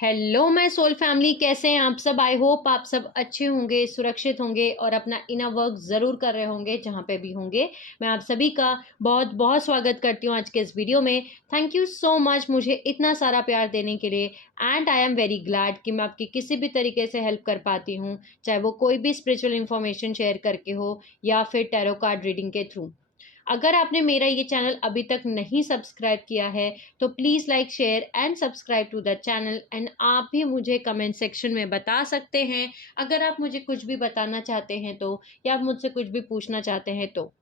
Hello my soul family, कैसे हैं आप सब। आई होप आप सब अच्छे होंगे, सुरक्षित होंगे और अपना इनर वर्क ज़रूर कर रहे होंगे जहाँ पे भी होंगे। मैं आप सभी का बहुत बहुत स्वागत करती हूँ आज के इस वीडियो में। थैंक यू सो मच मुझे इतना सारा प्यार देने के लिए। And I am very glad कि मैं आपकी किसी भी तरीके से हेल्प कर पाती हूँ, चाहे वो कोई भी स्पिरिचुअल इन्फॉर्मेशन शेयर करके हो या फिर टैरो कार्ड रीडिंग के थ्रू। अगर आपने मेरा ये चैनल अभी तक नहीं सब्सक्राइब किया है तो please like share and subscribe to the channel. And आप भी मुझे कमेंट सेक्शन में बता सकते हैं अगर आप मुझे कुछ भी बताना चाहते हैं तो, या आप मुझसे कुछ भी पूछना चाहते हैं तो।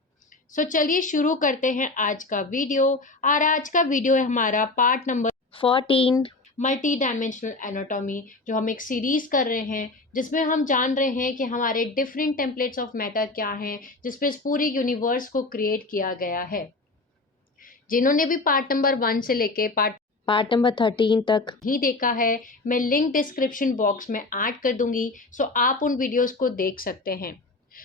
चलिए शुरू करते हैं आज का वीडियो। और आज का वीडियो है हमारा part number 14, multi dimensional anatomy, जो हम एक सीरीज़ कर रहे हैं जिसमें हम जान रहे हैं कि हमारे डिफरेंट टेम्पलेट्स ऑफ मैटर क्या हैं जिसपे इस पूरे यूनिवर्स को क्रिएट किया गया है। जिन्होंने भी पार्ट नंबर 1 से लेके पार्ट नंबर 13 तक ही देखा है, मैं लिंक डिस्क्रिप्शन बॉक्स में ऐड कर दूंगी, सो आप उन वीडियोस को देख सकते हैं।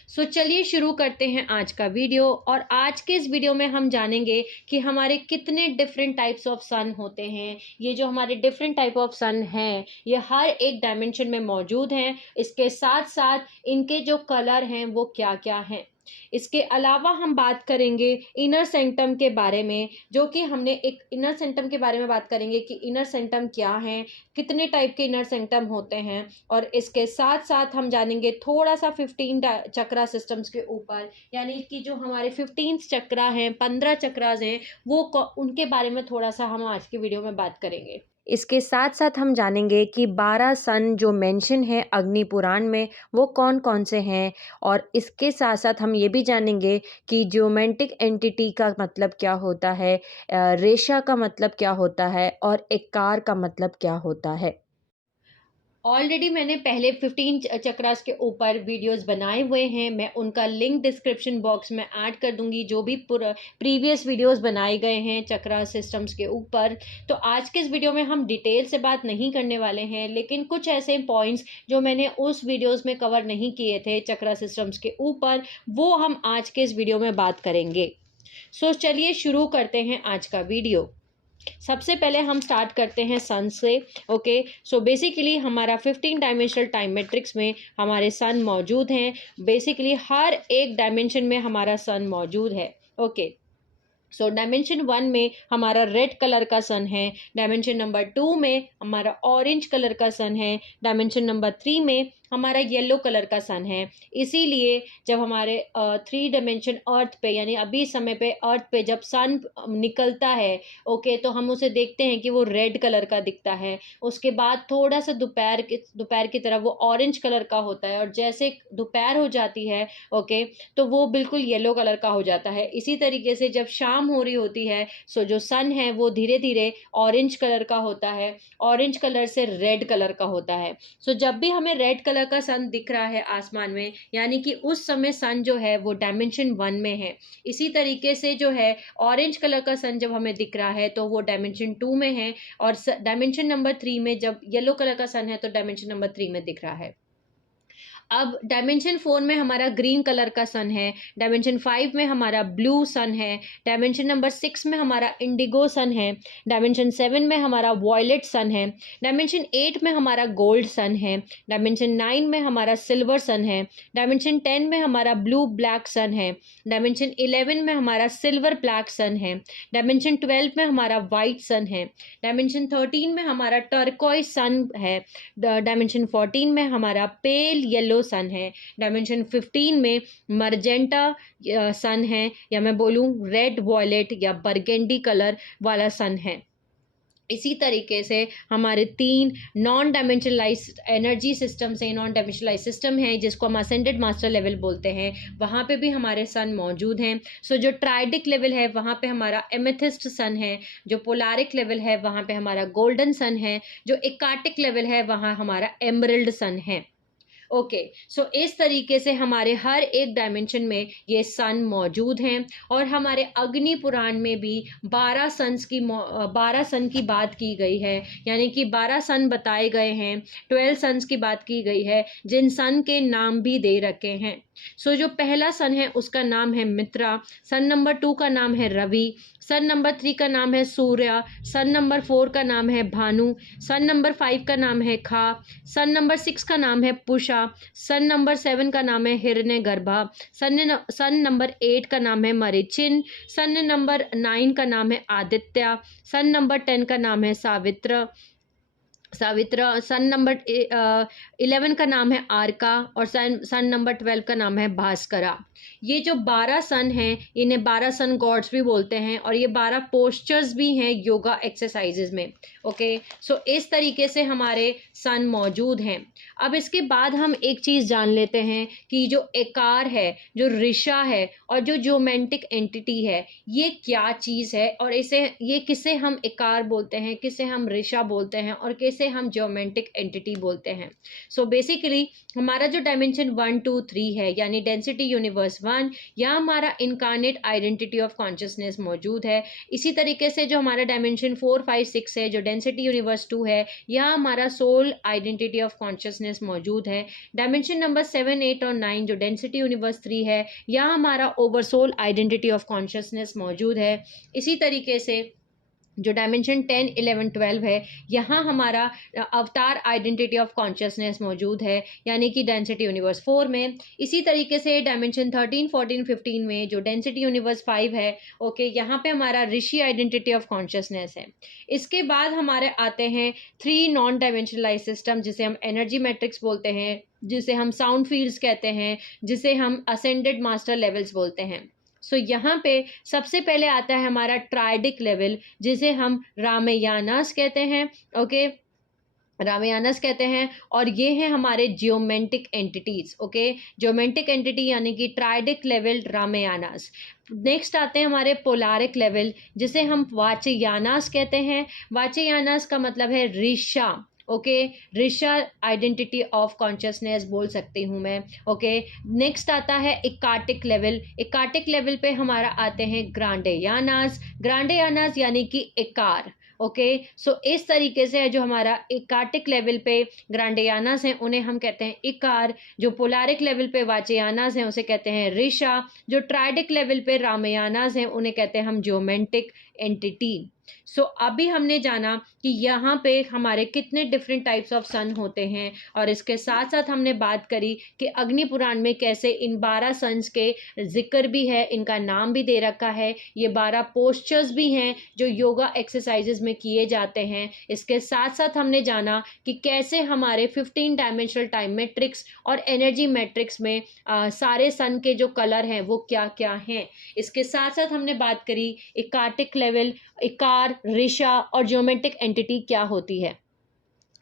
चलिए शुरू करते हैं आज का वीडियो। और आज के इस वीडियो में हम जानेंगे कि हमारे कितने डिफरेंट टाइप्स ऑफ सन होते हैं। ये जो हमारे डिफरेंट टाइप ऑफ सन हैं ये हर एक डायमेंशन में मौजूद हैं। इसके साथ साथ इनके जो कलर हैं वो क्या क्या हैं। इसके अलावा हम बात करेंगे इनर सेंटम के बारे में, जो कि हमने एक इनर सेंटम के बारे में बात करेंगे कि इनर सेंटम क्या है, कितने टाइप के इनर सेंटम होते हैं। और इसके साथ साथ हम जानेंगे थोड़ा सा 15 चक्रा सिस्टम्स के ऊपर, यानी कि जो हमारे 15 चक्रा हैं, 15 चक्रास हैं, वो उनके बारे में थोड़ा सा हम आज की वीडियो में बात करेंगे। इसके साथ साथ हम जानेंगे कि 12 सन जो मेंशन है अग्नि पुराण में वो कौन कौन से हैं। और इसके साथ साथ हम ये भी जानेंगे कि ज्योमेट्रिक एंटिटी का मतलब क्या होता है, रेशा का मतलब क्या होता है और एकार का मतलब क्या होता है। ऑलरेडी मैंने पहले 15 चक्रास के ऊपर वीडियोस बनाए हुए हैं, मैं उनका लिंक डिस्क्रिप्शन बॉक्स में ऐड कर दूंगी, जो भी प्रीवियस वीडियोस बनाए गए हैं चक्रा सिस्टम्स के ऊपर। तो आज के इस वीडियो में हम डिटेल से बात नहीं करने वाले हैं, लेकिन कुछ ऐसे पॉइंट्स जो मैंने उस वीडियोस में कवर नहीं किए थे चक्रा सिस्टम्स के ऊपर, वो हम आज के इस वीडियो में बात करेंगे। चलिए शुरू करते हैं आज का वीडियो। सबसे पहले हम स्टार्ट करते हैं सन से। ओके, बेसिकली हमारा 15 डायमेंशनल टाइम मैट्रिक्स में हमारे सन मौजूद हैं। बेसिकली हर एक डायमेंशन में हमारा सन मौजूद है। ओके, डायमेंशन 1 में हमारा रेड कलर का सन है, डायमेंशन नंबर 2 में हमारा ऑरेंज कलर का सन है, डायमेंशन नंबर 3 में हमारा येलो कलर का सन है। इसीलिए जब हमारे 3 डायमेंशन अर्थ पे, यानी अभी समय पे अर्थ पे जब सन निकलता है, ओके, तो हम उसे देखते हैं कि वो रेड कलर का दिखता है। उसके बाद थोड़ा सा दोपहर की तरफ वो ऑरेंज कलर का होता है, और जैसे दोपहर हो जाती है, ओके, तो वो बिल्कुल येलो कलर का हो जाता है। इसी तरीके से जब शाम हो रही होती है, जो सन है वो धीरे धीरे ऑरेंज कलर का होता है, ऑरेंज कलर से रेड कलर का होता है। जब भी हमें रेड कलर का सन दिख रहा है आसमान में, यानी कि उस समय सन जो है वो डायमेंशन 1 में है। इसी तरीके से जो है ऑरेंज कलर का सन जब हमें दिख रहा है तो वो डायमेंशन 2 में है, और डायमेंशन नंबर 3 में जब येलो कलर का सन है तो डायमेंशन नंबर 3 में दिख रहा है। अब डायमेंशन 4 में हमारा ग्रीन कलर का सन है, डायमेंशन 5 में हमारा ब्लू सन है, डायमेंशन नंबर 6 में हमारा इंडिगो सन है, डायमेंशन 7 में हमारा वॉयलेट सन है, डायमेंशन 8 में हमारा गोल्ड सन है, डायमेंशन 9 में हमारा सिल्वर सन है, डायमेंशन 10 में हमारा ब्लू ब्लैक सन है, डायमेंशन 11 में हमारा सिल्वर ब्लैक सन है, डायमेंशन 12 में हमारा वाइट सन है, डायमेंशन 13 में हमारा टर्कोइज सन है, डायमेंशन 14 में हमारा पेल येलो सन है, डायमेंशन 15 में मर्जेंटा सन है, या मैं बोलूँ रेड वॉयलेट या बरगेंडी कलर वाला सन है। इसी तरीके से हमारे 3 नॉन डायमेंशनलाइज एनर्जी सिस्टम से, नॉन डायमेंशनलाइज सिस्टम है जिसको हम असेंडेड मास्टर लेवल बोलते हैं, वहाँ पे भी हमारे सन मौजूद हैं। जो ट्राइडिक लेवल है वहाँ पे हमारा एमेथिस्ट सन है, जो पोलारिक लेवल है वहाँ पे हमारा गोल्डन सन है, जो एकार्टिक लेवल है वहाँ हमारा एमरल्ड सन है। ओके, इस तरीके से हमारे हर एक डायमेंशन में ये सन मौजूद हैं। और हमारे अग्नि पुराण में भी 12 सन की बात की गई है, यानी कि 12 सन बताए गए हैं, 12 सन्स की बात की गई है, जिन सन के नाम भी दे रखे हैं। सो जो पहला सन है उसका नाम है मित्रा, सन नंबर 2 का नाम है रवि, सन नंबर 3 का नाम है सूर्य, सन नंबर 4 का नाम है भानु, सन नंबर 5 का नाम है खा, सन नंबर 6 का नाम है पुषा, सन नंबर 7 का नाम है हिरण्यगर्भा, सन नंबर 8 का नाम है मरीचिन, सन नंबर 9 का नाम है आदित्य, सन नंबर 10 का नाम है सावित्र, सन नंबर 11 का नाम है आर्का और सन नंबर 12 का नाम है भास्करा। ये जो 12 सन हैं इन्हें 12 सन गॉड्स भी बोलते हैं और ये 12 पोस्चर्स भी हैं योगा एक्सरसाइजेज में। ओके, सो इस तरीके से हमारे सन मौजूद हैं। अब इसके बाद हम एक चीज़ जान लेते हैं कि जो एकार है, जो ऋषा है और जो ज्योमेंटिक एंटिटी है, ये क्या चीज़ है और ये किसे हम एकार बोलते हैं, किसे हम ऋषा बोलते हैं और किसे हम ज्योमेंटिक एंटिटी बोलते हैं। सो बेसिकली हमारा जो डायमेंशन 1 2 3 है यानी डेंसिटी यूनिवर्स 1, यहाँ हमारा इनकारनेट आइडेंटिटी ऑफ कॉन्शियसनेस मौजूद है। इसी तरीके से जो हमारा डायमेंशन 4 5 6 है, जो डेंसिटी यूनिवर्स 2 है, यहाँ हमारा सोल आइडेंटिटी ऑफ कॉन्शियसनेस मौजूद है। डायमेंशन नंबर 7 8 और 9 जो डेंसिटी यूनिवर्स 3 है, यहाँ हमारा ओवरसोल आइडेंटिटी ऑफ कॉन्शियसनेस मौजूद है। इसी तरीके से जो डायमेंशन 10 11 12 है, यहाँ हमारा अवतार आइडेंटिटी ऑफ कॉन्शियसनेस मौजूद है यानी कि डेंसिटी यूनिवर्स 4 में। इसी तरीके से डायमेंशन 13 14 15 में जो डेंसिटी यूनिवर्स 5 है, ओके, यहाँ पे हमारा ऋषि आइडेंटिटी ऑफ कॉन्शियसनेस है। इसके बाद हमारे आते हैं 3 नॉन डायमेंशनलाइज सिस्टम, जिसे हम एनर्जी मैट्रिक्स बोलते हैं, जिसे हम साउंड फील्ड्स कहते हैं, जिसे हम असेंडेड मास्टर लेवल्स बोलते हैं। सो यहाँ पे सबसे पहले आता है हमारा ट्राइडिक लेवल, जिसे हम रामयानास कहते हैं। ओके, रामयानस कहते हैं और ये हैं हमारे जियोमेंटिक एंटिटीज। ओके, जियोमेंटिक एंटिटी यानी कि ट्राइडिक लेवल रामयानस। नेक्स्ट आते हैं हमारे पोलारिक लेवल, जिसे हम वाचयानास कहते हैं। वाचयानास का मतलब है ऋषा। ओके, ऋषा आइडेंटिटी ऑफ कॉन्शियसनेस बोल सकती हूँ मैं। ओके, नेक्स्ट आता है इकार्टिक लेवल। इकार्टिक लेवल पे हमारा आते हैं ग्रांडेयानास। ग्रांडेयानास यानी कि इकार। ओके, सो इस तरीके से जो हमारा इकार्टिक लेवल पे ग्रांडेयानास हैं उन्हें हम कहते हैं इकार। जो पोलारिक लेवल पे वाचयानास हैं उसे कहते हैं ऋषा। जो ट्राइडिक लेवल पे रामयानास हैं उन्हें कहते हैं हम ज्योमेंटिक एंटिटी। सो अभी हमने जाना कि यहाँ पे हमारे कितने डिफरेंट टाइप्स ऑफ सन होते हैं और इसके साथ साथ हमने बात करी कि अग्नि पुराण में कैसे इन 12 सन्स के जिक्र भी है, इनका नाम भी दे रखा है। ये 12 पोस्चर्स भी हैं जो योगा एक्सरसाइजेज में किए जाते हैं। इसके साथ साथ हमने जाना कि कैसे हमारे 15 डायमेंशनल टाइम मैट्रिक्स और एनर्जी मैट्रिक्स में सारे सन के जो कलर हैं वो क्या क्या हैं। इसके साथ साथ हमने बात करी इकार्टिक लेवल, इकार, ऋषा और ज्योमेट्रिक एंटिटी क्या होती है।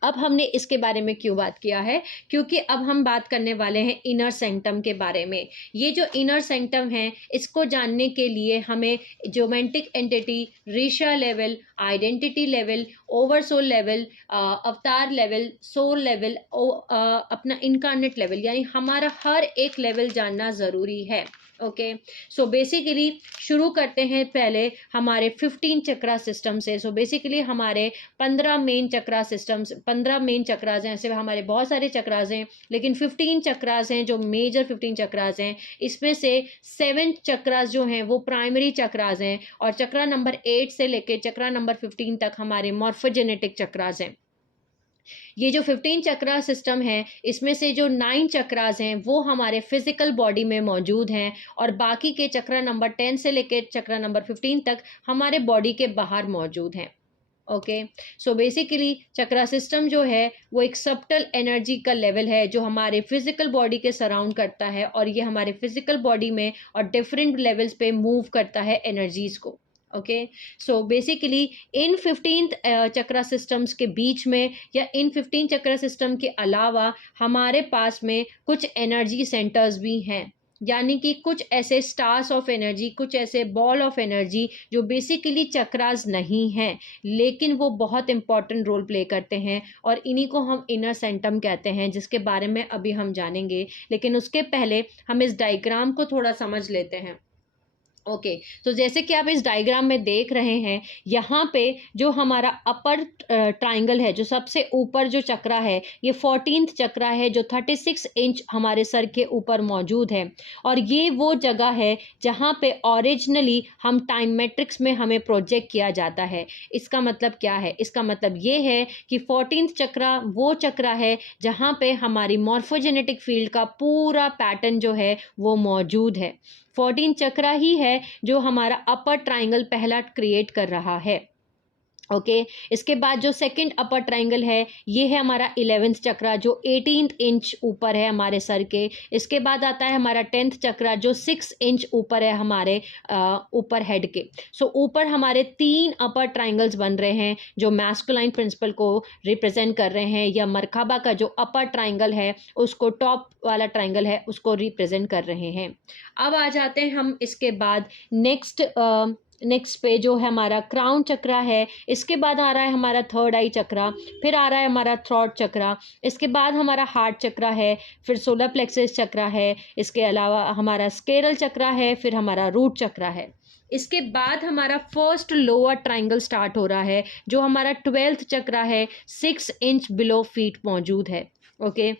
अब हमने इसके बारे में क्यों बात किया है, क्योंकि अब हम बात करने वाले हैं इनर सेंक्टम के बारे में। ये जो इनर सेंक्टम है, इसको जानने के लिए हमें ज्योमेट्रिक एंटिटी, ऋषा level, identity level, oversoul level, अवतार लेवल, सोल लेवल, अपना इनकारनेट लेवल, यानी हमारा हर एक लेवल जानना ज़रूरी है। ओके, सो बेसिकली शुरू करते हैं पहले हमारे 15 चक्रा सिस्टम से। सो बेसिकली हमारे 15 मेन चक्रा सिस्टम्स, 15 मेन चक्रास हैं। ऐसे हमारे बहुत सारे चक्रास हैं, लेकिन 15 चक्रास हैं जो मेजर 15 चक्रास हैं। इसमें से 7 चक्रास जो हैं वो प्राइमरी चक्रास हैं और चक्रा नंबर 8 से लेके चक्रा नंबर 15 तक हमारे मॉर्फोजेनेटिक चक्रास हैं। ये जो 15 चक्रा सिस्टम है, इसमें से जो 9 चक्रास हैं वो हमारे फिजिकल बॉडी में मौजूद हैं और बाकी के चक्रा नंबर 10 से लेकर चक्रा नंबर 15 तक हमारे बॉडी के बाहर मौजूद हैं। ओके, सो बेसिकली चक्रा सिस्टम जो है वो एक सबटल एनर्जी का लेवल है जो हमारे फिजिकल बॉडी के सराउंड करता है और ये हमारे फिजिकल बॉडी में और डिफरेंट लेवल्स पे मूव करता है एनर्जीज को। ओके, सो बेसिकली इन 15 चक्रा सिस्टम्स के बीच में या इन 15 चक्रा सिस्टम के अलावा हमारे पास में कुछ एनर्जी सेंटर्स भी हैं, यानी कि कुछ ऐसे स्टार्स ऑफ एनर्जी, कुछ ऐसे बॉल ऑफ एनर्जी जो बेसिकली चक्रास नहीं हैं लेकिन वो बहुत इंपॉर्टेंट रोल प्ले करते हैं और इन्हीं को हम इनर सेंटम कहते हैं, जिसके बारे में अभी हम जानेंगे। लेकिन उसके पहले हम इस डायग्राम को थोड़ा समझ लेते हैं। ओके तो जैसे कि आप इस डायग्राम में देख रहे हैं, यहाँ पे जो हमारा अपर ट्राइंगल है, जो सबसे ऊपर जो चक्रा है, ये 14th चक्रा है जो 36 इंच हमारे सर के ऊपर मौजूद है। और ये वो जगह है जहाँ पे ओरिजिनली हम टाइम मैट्रिक्स में हमें प्रोजेक्ट किया जाता है। इसका मतलब क्या है? इसका मतलब ये है कि 14th चक्रा वो चक्रा है जहाँ पे हमारी मॉर्फोजेनेटिक फील्ड का पूरा पैटर्न जो है वो मौजूद है। 14 चक्रा ही है जो हमारा अपर ट्राइंगल पहला क्रिएट कर रहा है। ओके इसके बाद जो सेकंड अपर ट्राइंगल है, ये है हमारा 11th चक्रा जो 18th इंच ऊपर है हमारे सर के। इसके बाद आता है हमारा 10th चक्रा जो 6 इंच ऊपर है हमारे ऊपर हेड के। सो ऊपर हमारे 3 अपर ट्राइंगल्स बन रहे हैं जो मैस्कुलाइन प्रिंसिपल को रिप्रेजेंट कर रहे हैं, या मरकाबा का जो अपर ट्राइंगल है उसको, टॉप वाला ट्राइंगल है उसको रिप्रेजेंट कर रहे हैं। अब आ जाते हैं हम इसके बाद नेक्स्ट पे जो है हमारा क्राउन चक्रा है। इसके बाद आ रहा है हमारा थर्ड आई चक्रा, फिर आ रहा है हमारा थ्रोट चक्रा, इसके बाद हमारा हार्ट चक्रा है, फिर सोलर प्लेक्सस चक्रा है, इसके अलावा हमारा स्केरल चक्रा है, फिर हमारा रूट चक्रा है। इसके बाद हमारा फर्स्ट लोअर ट्राइंगल स्टार्ट हो रहा है जो हमारा 12th चक्रा है, 6 इंच बिलो फीट मौजूद है। ओके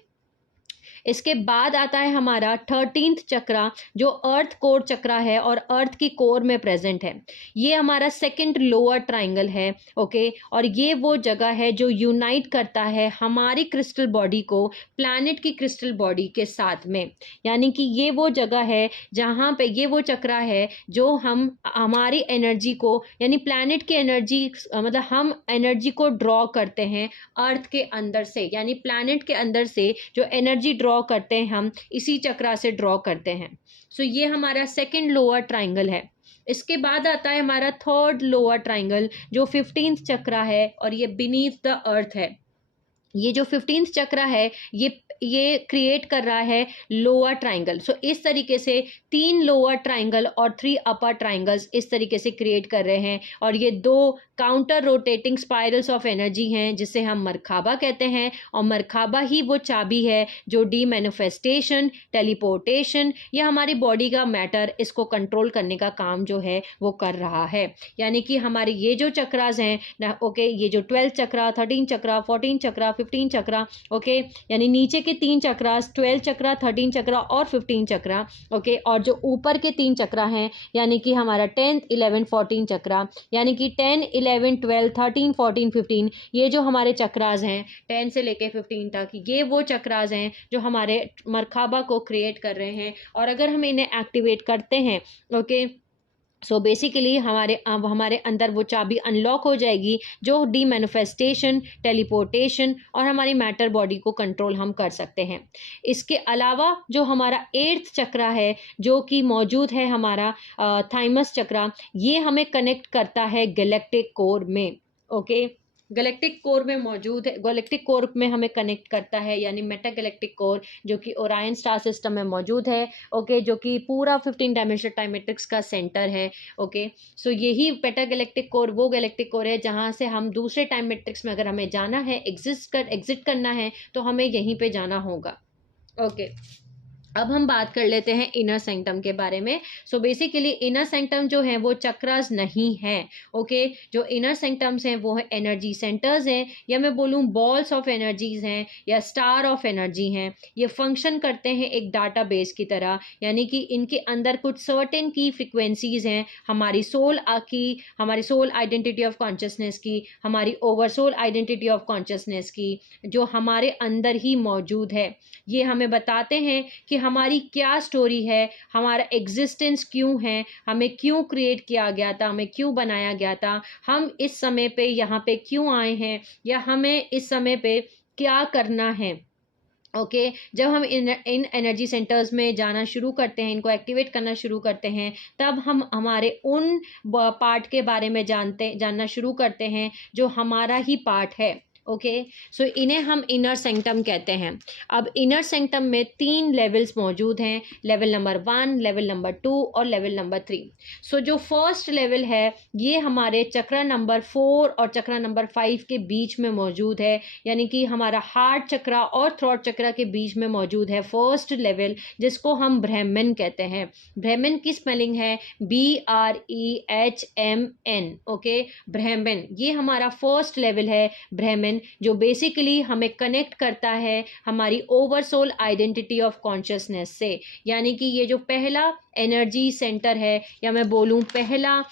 इसके बाद आता है हमारा 13th चक्रा जो अर्थ कोर चक्रा है और अर्थ की कोर में प्रेजेंट है। ये हमारा सेकंड लोअर ट्राइंगल है। ओके और ये वो जगह है जो यूनाइट करता है हमारी क्रिस्टल बॉडी को प्लैनेट की क्रिस्टल बॉडी के साथ में। यानी कि ये वो जगह है जहाँ पे, ये वो चक्रा है जो हम हमारी एनर्जी को, यानी प्लैनेट की एनर्जी, मतलब हम एनर्जी को ड्रॉ करते हैं अर्थ के अंदर से, यानी प्लैनेट के अंदर से जो एनर्जी ड्रॉ करते हैं हम इसी चक्रा से ड्रॉ करते हैं। सो ये हमारा सेकंड लोअर ट्राइंगल है। इसके बाद आता है हमारा थर्ड लोअर ट्राइंगल जो 15th चक्रा है और ये बीनीथ द अर्थ है। ये जो 15th चक्रा है ये क्रिएट कर रहा है लोअर ट्राइंगल। सो इस तरीके से 3 लोअर ट्राइंगल और 3 अपर ट्राइंगल्स इस तरीके से क्रिएट कर रहे हैं। और ये 2 counter rotating spirals of energy हैं जिसे हम मरकाबा कहते हैं। और मरकाबा ही वो चाबी है जो डी मैनिफेस्टेशन, टेलीपोर्टेशन या हमारी बॉडी का मैटर इसको कंट्रोल करने का काम जो है वो कर रहा है। यानी कि हमारे ये जो चक्रास हैं ना, ओके, ये जो 12 चक्रा, 13 चक्रा, 14 चक्रा, 15 चक्रा, ओके, यानी नीचे के 3 चक्रास 12 चक्रा, 13 चक्रा और 15 चक्रा, ओके, और जो ऊपर के 3 चक्रा हैं यानी कि हमारा 10th, 11, 14 चक्रा, यानी कि 10, 11, 12, 13, 14, 15, ये जो हमारे चक्रास हैं 10 से लेके 15 तक, ये वो चक्रास हैं जो हमारे मरकाबा को क्रिएट कर रहे हैं। और अगर हम इन्हें एक्टिवेट करते हैं, ओके, सो बेसिकली हमारे अंदर वो चाबी अनलॉक हो जाएगी जो डी मैनिफेस्टेशन, टेलीपोर्टेशन और हमारी मैटर बॉडी को कंट्रोल हम कर सकते हैं। इसके अलावा जो हमारा 8th चक्रा है जो कि मौजूद है हमारा थाइमस चक्रा, ये हमें कनेक्ट करता है गैलेक्टिक कोर में। ओके गैलेक्टिक कोर में मौजूद है, गैलेक्टिक कोर में हमें कनेक्ट करता है, यानी मेटा गैलेक्टिक कोर जो कि ओरायन स्टार सिस्टम में मौजूद है। ओके जो कि पूरा 15 डायमेंशनल टाइम मैट्रिक्स का सेंटर है। ओके सो यही मेटा गैलेक्टिक कोर वो गैलेक्टिक कोर है जहाँ से हम दूसरे टाइम मैट्रिक्स में अगर हमें जाना है, एग्जिट करना है, तो हमें यहीं पे जाना होगा। ओके अब हम बात कर लेते हैं इनर सैंक्टम के बारे में। सो बेसिकली इनर सैंक्टम जो है वो चक्रास नहीं है। ओके जो इनर सैंक्टम्स हैं वो है एनर्जी सेंटर्स हैं, या मैं बोलूँ बॉल्स ऑफ एनर्जीज हैं या स्टार ऑफ एनर्जी हैं। ये फंक्शन करते हैं एक डाटाबेस की तरह, यानी कि इनके अंदर कुछ सर्टेन की फ्रिक्वेंसीज हैं हमारी सोल हमारी सोल आइडेंटिटी ऑफ कॉन्शियसनेस की, हमारी ओवरसोल आइडेंटिटी ऑफ कॉन्शियसनेस की, जो हमारे अंदर ही मौजूद है। ये हमें बताते हैं कि हमारी क्या स्टोरी है, हमारा एग्जिस्टेंस क्यों है, हमें क्यों क्रिएट किया गया था, हमें क्यों बनाया गया था, हम इस समय पे यहाँ पे क्यों आए हैं, या हमें इस समय पे क्या करना है। ओके जब हम इन एनर्जी सेंटर्स में जाना शुरू करते हैं, इनको एक्टिवेट करना शुरू करते हैं, तब हम हमारे उन पार्ट के बारे में जानना शुरू करते हैं जो हमारा ही पार्ट है। ओके। सो इन्हें हम इनर सेंक्टम कहते हैं। अब इनर सेंक्टम में 3 लेवल्स मौजूद हैं, लेवल नंबर 1, लेवल नंबर 2 और लेवल नंबर 3। सो जो फर्स्ट लेवल है ये हमारे चक्रा नंबर 4 और चक्रा नंबर 5 के बीच में मौजूद है, यानी कि हमारा हार्ट चक्रा और थ्रोट चक्रा के बीच में मौजूद है फर्स्ट लेवल, जिसको हम ब्राह्मण कहते हैं। ब्राह्मण की स्पेलिंग है BREHMN। ओके, ब्राह्मण ये हमारा फर्स्ट लेवल है, ब्राह्मण, जो बेसिकली हमें कनेक्ट करता है हमारी ओवरसोल आइडेंटिटी ऑफ कॉन्शियसनेस से। यानी कि ये जो पहला एनर्जी सेंटर है, या मैं बोलूँ पहला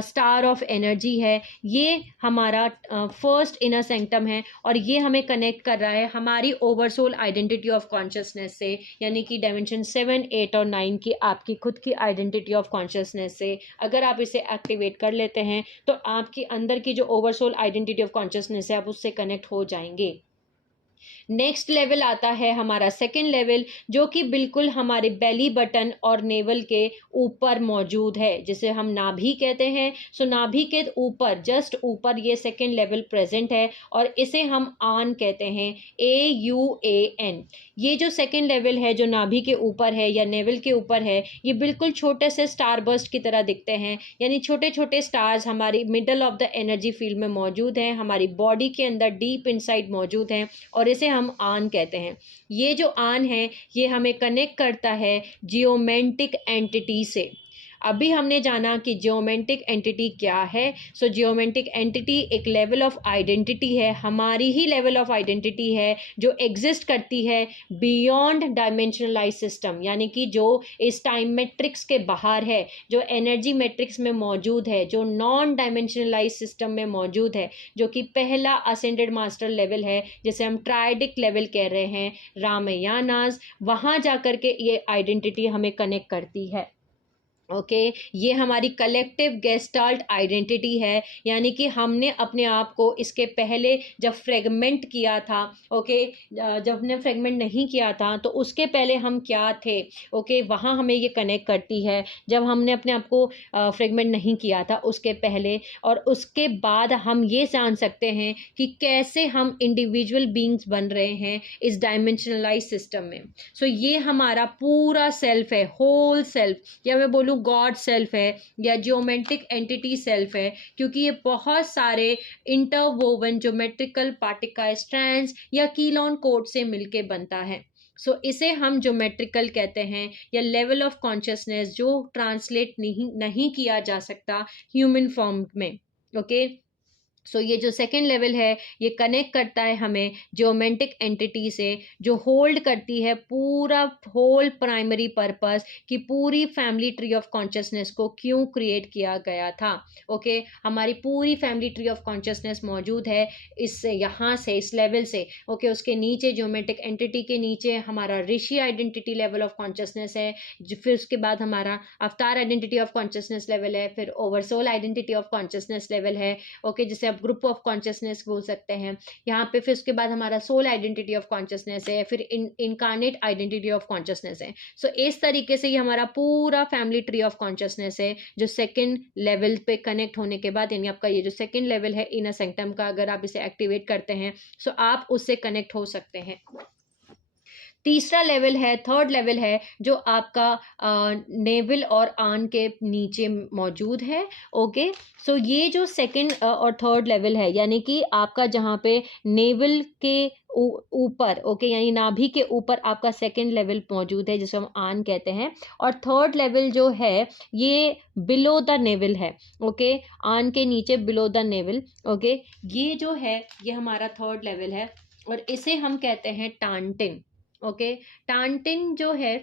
स्टार ऑफ एनर्जी है, ये हमारा फर्स्ट इनर सेंक्टम है, और ये हमें कनेक्ट कर रहा है हमारी ओवरसोल आइडेंटिटी ऑफ कॉन्शियसनेस से, यानी कि डायमेंशन 7, 8 और 9 की आपकी खुद की आइडेंटिटी ऑफ कॉन्शियसनेस से। अगर आप इसे एक्टिवेट कर लेते हैं तो आपकी अंदर की जो ओवरसोल आइडेंटिटी ऑफ कॉन्शियसनेस है आप उससे कनेक्ट हो जाएंगे। नेक्स्ट लेवल आता है हमारा सेकेंड लेवल, जो कि बिल्कुल हमारे बेली बटन और नेवल के ऊपर मौजूद है, जिसे हम नाभि कहते हैं। सो नाभि के ऊपर, जस्ट ऊपर ये सेकेंड लेवल प्रेजेंट है, और इसे हम आन कहते हैं, AUAN। ये जो सेकेंड लेवल है जो नाभि के ऊपर है या नेवल के ऊपर है, ये बिल्कुल छोटे से स्टार बर्स्ट की तरह दिखते हैं, यानी छोटे छोटे स्टार्स हमारी middle of the energy field में मौजूद हैं, हमारी बॉडी के अंदर डीप इनसाइड मौजूद हैं, और इसे हम आन कहते हैं। ये जो आन है ये हमें कनेक्ट करता है जियोमेंटिक एंटिटी से। अभी हमने जाना कि जियोमेंटिक एंटिटी क्या है। सो जियोमेंटिक एंटिटी एक लेवल ऑफ आइडेंटिटी है, हमारी ही लेवल ऑफ आइडेंटिटी है, जो एग्जिस्ट करती है बियॉन्ड डायमेंशनलाइज सिस्टम, यानी कि जो इस टाइम मैट्रिक्स के बाहर है, जो एनर्जी मैट्रिक्स में मौजूद है, जो नॉन डायमेंशनलाइज सिस्टम में मौजूद है, जो कि पहला असेंडेड मास्टर लेवल है, जिसे हम ट्राइडिक लेवल कह रहे हैं, रामायणास। वहाँ जाकर के ये आइडेंटिटी हमें कनेक्ट करती है। ओके, ये हमारी कलेक्टिव गेस्टाल्ट आइडेंटिटी है, यानी कि हमने अपने आप को इसके पहले जब फ्रेगमेंट किया था, ओके, जब हमने फ्रेगमेंट नहीं किया था तो उसके पहले हम क्या थे, ओके, वहाँ हमें ये कनेक्ट करती है जब हमने अपने आप को फ्रेगमेंट नहीं किया था उसके पहले, और उसके बाद हम ये जान सकते हैं कि कैसे हम इंडिविजुअल बीइंग्स बन रहे हैं इस डायमेंशनलाइज सिस्टम में। सो ये हमारा पूरा सेल्फ है, होल सेल्फ, या मैं बोलूँ गॉड सेल्फ है, या जियोमेट्रिक एंटिटी सेल्फ है, क्योंकि ये बहुत सारे इंटरवोवन ज्योमेट्रिकल पार्टिकल स्ट्रैंड्स या कीलॉन कोड से मिलके बनता है। सो इसे हम ज्योमेट्रिकल कहते हैं, या लेवल ऑफ कॉन्शियसनेस, जो ट्रांसलेट नहीं किया जा सकता ह्यूमन फॉर्म में। ओके, सो ये जो सेकेंड लेवल है ये कनेक्ट करता है हमें जियोमेट्रिक एंटिटी से, जो होल्ड करती है पूरा होल प्राइमरी पर्पस कि पूरी फैमिली ट्री ऑफ कॉन्शियसनेस को क्यों क्रिएट किया गया था। ओके, हमारी पूरी फैमिली ट्री ऑफ कॉन्शियसनेस मौजूद है इससे, यहाँ से, इस लेवल से। ओके, उसके नीचे जियोमेट्रिक एंटिटी के नीचे हमारा ऋषि आइडेंटिटी लेवल ऑफ कॉन्शियसनेस है, फिर उसके बाद हमारा अवतार आइडेंटिटी ऑफ कॉन्शियसनेस लेवल है, फिर oversold identity of consciousness level है। ओके, जिसे ग्रुप ऑफ कॉन्शियसनेस बोल सकते हैं यहाँ पे। फिर उसके बाद हमारा सोल आइडेंटिटी ऑफ कॉन्शियसनेस है, फिर इनकार्नेट आइडेंटिटी ऑफ कॉन्शियसनेस है। सो इस तरीके से ये हमारा पूरा फैमिली ट्री ऑफ कॉन्शियसनेस है, जो सेकंड लेवल पे कनेक्ट होने के बाद, यानी आपका ये जो सेकंड लेवल है इनर सेंक्टम का, अगर आप इसे एक्टिवेट करते हैं सो आप उससे कनेक्ट हो सकते हैं। तीसरा लेवल है, थर्ड लेवल है, जो आपका नेवल और आन के नीचे मौजूद है। ओके, सो ये जो सेकंड और थर्ड लेवल है, यानी कि आपका जहाँ पे नेवल के ऊपर, ओके, यानी नाभि के ऊपर आपका सेकंड लेवल मौजूद है, जिसे हम आन कहते हैं, और थर्ड लेवल जो है ये बिलो द नेवल है। ओके, आन के नीचे बिलो द नेवल। ओके, ये जो है ये हमारा थर्ड लेवल है, और इसे हम कहते हैं टांटिन। ओके, टांटिन जो है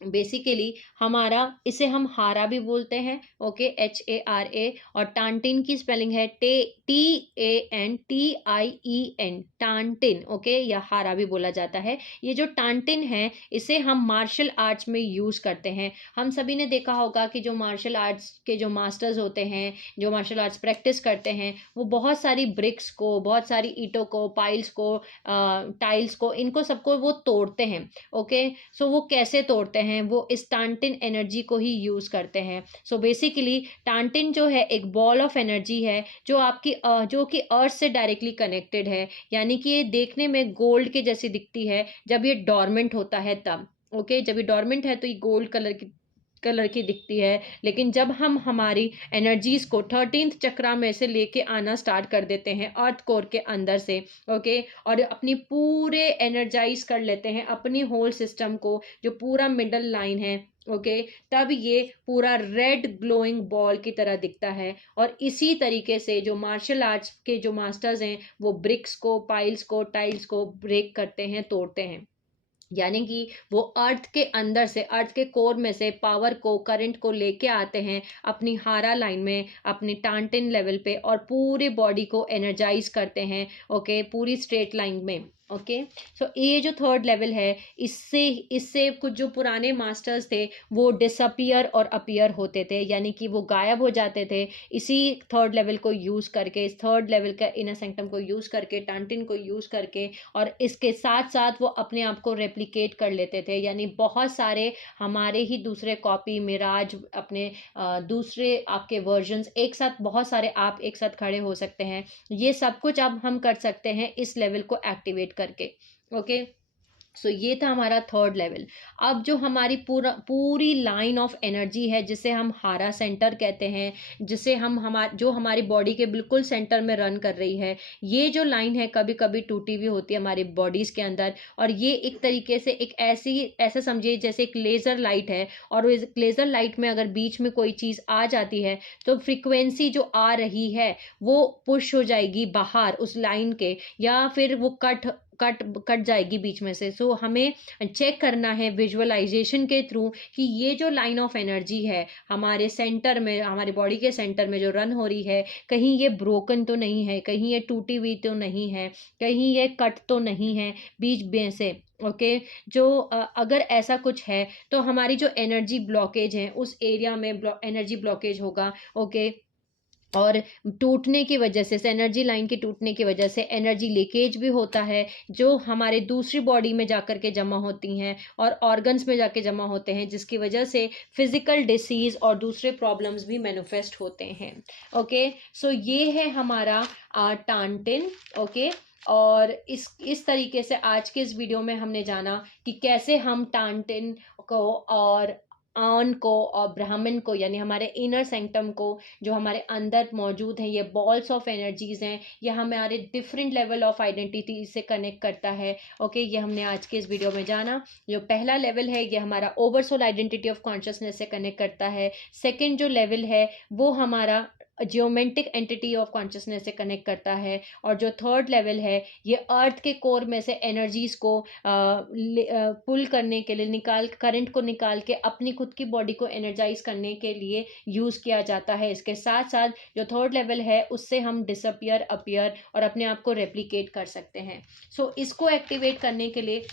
बेसिकली हमारा, इसे हम हारा भी बोलते हैं। ओके, HARA, और टांटिन की स्पेलिंग है TANTIEN, टांटिन। ओके, या हारा भी बोला जाता है। ये जो टांटिन है इसे हम मार्शल आर्ट्स में यूज़ करते हैं। हम सभी ने देखा होगा कि जो मार्शल आर्ट्स के जो मास्टर्स होते हैं, जो मार्शल आर्ट्स प्रैक्टिस करते हैं, वो बहुत सारी ब्रिक्स को, बहुत सारी ईंटों को, पाइल्स को, टाइल्स को, इनको सबको वो तोड़ते हैं। ओके, सो वो कैसे तोड़ते हैं हैं वो इस टांटिन एनर्जी को ही यूज़ करते हैं। सो बेसिकली टांटिन जो है एक बॉल ऑफ एनर्जी है जो कि अर्थ से डायरेक्टली कनेक्टेड है, यानी कि ये देखने में गोल्ड के जैसी दिखती है जब ये डॉर्मेंट होता है तब। ओके, जब ये डॉर्मेंट है तो ये गोल्ड कलर की दिखती है, लेकिन जब हम हमारी एनर्जीज को 13th चक्रा में से लेके आना स्टार्ट कर देते हैं अर्थ कोर के अंदर से, ओके, और अपनी पूरे एनर्जाइज कर लेते हैं अपनी होल सिस्टम को, जो पूरा मिडल लाइन है, ओके, तब ये पूरा रेड ग्लोइंग बॉल की तरह दिखता है। और इसी तरीके से जो मार्शल आर्ट्स के जो मास्टर्स हैं वो ब्रिक्स को, पाइल्स को, टाइल्स को ब्रेक करते हैं, तोड़ते हैं, यानी कि वो अर्थ के अंदर से, अर्थ के कोर में से पावर को, करंट को लेके आते हैं अपनी हारा लाइन में, अपनी टांटिन लेवल पे, और पूरी बॉडी को एनर्जाइज करते हैं, ओके, पूरी स्ट्रेट लाइन में। ओके, सो ये जो थर्ड लेवल है, इससे इससे कुछ जो पुराने मास्टर्स थे वो डिसअपियर और अपीयर होते थे, यानी कि वो गायब हो जाते थे इसी थर्ड लेवल को यूज़ करके, इस थर्ड लेवल का इनर सैंक्टम को यूज़ करके, टांटिन को यूज़ करके, और इसके साथ साथ वो अपने आप को रेप्लिकेट कर लेते थे, यानी बहुत सारे हमारे ही दूसरे कॉपी, मिराज, अपने दूसरे आपके वर्जन्स एक साथ, बहुत सारे आप एक साथ खड़े हो सकते हैं। ये सब कुछ अब हम कर सकते हैं इस लेवल को एक्टिवेट करके। ओके, सो ये था हमारा थर्ड लेवल। अब जो हमारी पूरी लाइन ऑफ एनर्जी है, जिसे हम हारा सेंटर कहते हैं, जिसे हम जो हमारी बॉडी के बिल्कुल सेंटर में रन कर रही है, ये जो लाइन है कभी कभी टूटी हुई होती है हमारी बॉडीज के अंदर, और ये एक तरीके से एक ऐसा समझिए जैसे एक लेज़र लाइट है, और इस लेज़र लाइट में अगर बीच में कोई चीज़ आ जाती है तो फ्रीक्वेंसी जो आ रही है वो पुश हो जाएगी बाहर उस लाइन के, या फिर वो कट जाएगी बीच में से। सो हमें चेक करना है विजुअलाइजेशन के थ्रू कि ये जो लाइन ऑफ एनर्जी है हमारे सेंटर में, हमारी बॉडी के सेंटर में जो रन हो रही है, कहीं ये ब्रोकन तो नहीं है, कहीं ये टूटी हुई तो नहीं है, कहीं ये कट तो नहीं है बीच में से। ओके, अगर ऐसा कुछ है तो हमारी जो एनर्जी ब्लॉकेज है उस एरिया में एनर्जी ब्लॉकेज होगा। ओके, और टूटने की वजह से, एनर्जी लाइन के टूटने की वजह से एनर्जी लीकेज भी होता है, जो हमारे दूसरी बॉडी में जाकर के जमा होती हैं और ऑर्गन्स में जाके जमा होते हैं, जिसकी वजह से फिजिकल डिसीज और दूसरे प्रॉब्लम्स भी मैनिफेस्ट होते हैं। ओके, सो ये है हमारा टांटिन। ओके, और इस तरीके से आज के इस वीडियो में हमने जाना कि कैसे हम टांटिन को और आन को और ब्राह्मण को, यानी हमारे इनर सेंक्टम को, जो हमारे अंदर मौजूद हैं, ये बॉल्स ऑफ एनर्जीज हैं, ये हमारे डिफरेंट लेवल ऑफ आइडेंटिटी से कनेक्ट करता है। ओके, ये हमने आज के इस वीडियो में जाना। जो पहला लेवल है ये हमारा ओवरसोल आइडेंटिटी ऑफ कॉन्शियसनेस से कनेक्ट करता है। सेकेंड जो लेवल है वो हमारा जियोमेंटिक एंटिटी ऑफ कॉन्शियसनेस से कनेक्ट करता है, और जो थर्ड लेवल है ये अर्थ के कोर में से एनर्जीज को पुल करने के लिए, करंट को निकाल के अपनी खुद की बॉडी को एनर्जाइज करने के लिए यूज़ किया जाता है। इसके साथ साथ जो थर्ड लेवल है उससे हम डिसअपियर, अपीयर और अपने आप को रेप्लिकेट कर सकते हैं। सो इसको एक्टिवेट करने के लिए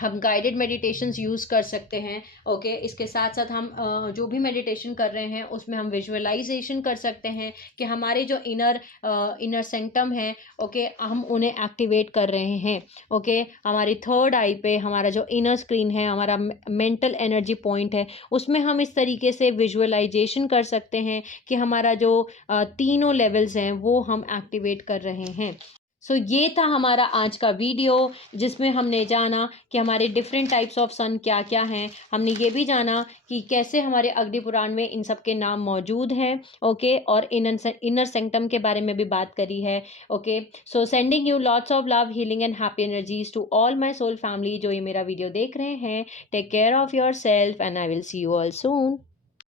हम गाइडेड मेडिटेशंस यूज़ कर सकते हैं। ओके, इसके साथ साथ हम जो भी मेडिटेशन कर रहे हैं उसमें हम विजुअलाइजेशन कर सकते हैं कि हमारे जो इनर सेंक्टम है, ओके, हम उन्हें एक्टिवेट कर रहे हैं। ओके, हमारी थर्ड आई पे हमारा जो इनर स्क्रीन है, हमारा मेंटल एनर्जी पॉइंट है, उसमें हम इस तरीके से विजुअलाइजेशन कर सकते हैं कि हमारा जो तीनों लेवल्स हैं वो हम एक्टिवेट कर रहे हैं। सो ये था हमारा आज का वीडियो, जिसमें हमने जाना कि हमारे डिफरेंट टाइप्स ऑफ सन क्या क्या हैं। हमने ये भी जाना कि कैसे हमारे अग्नि पुराण में इन सब के नाम मौजूद हैं। ओके, और इनर सेंक्टम के बारे में भी बात करी है। Okay, so sending you lots of love, healing and happy energies to all my soul family जो ये मेरा वीडियो देख रहे हैं। Take care of yourself and I will see you all soon.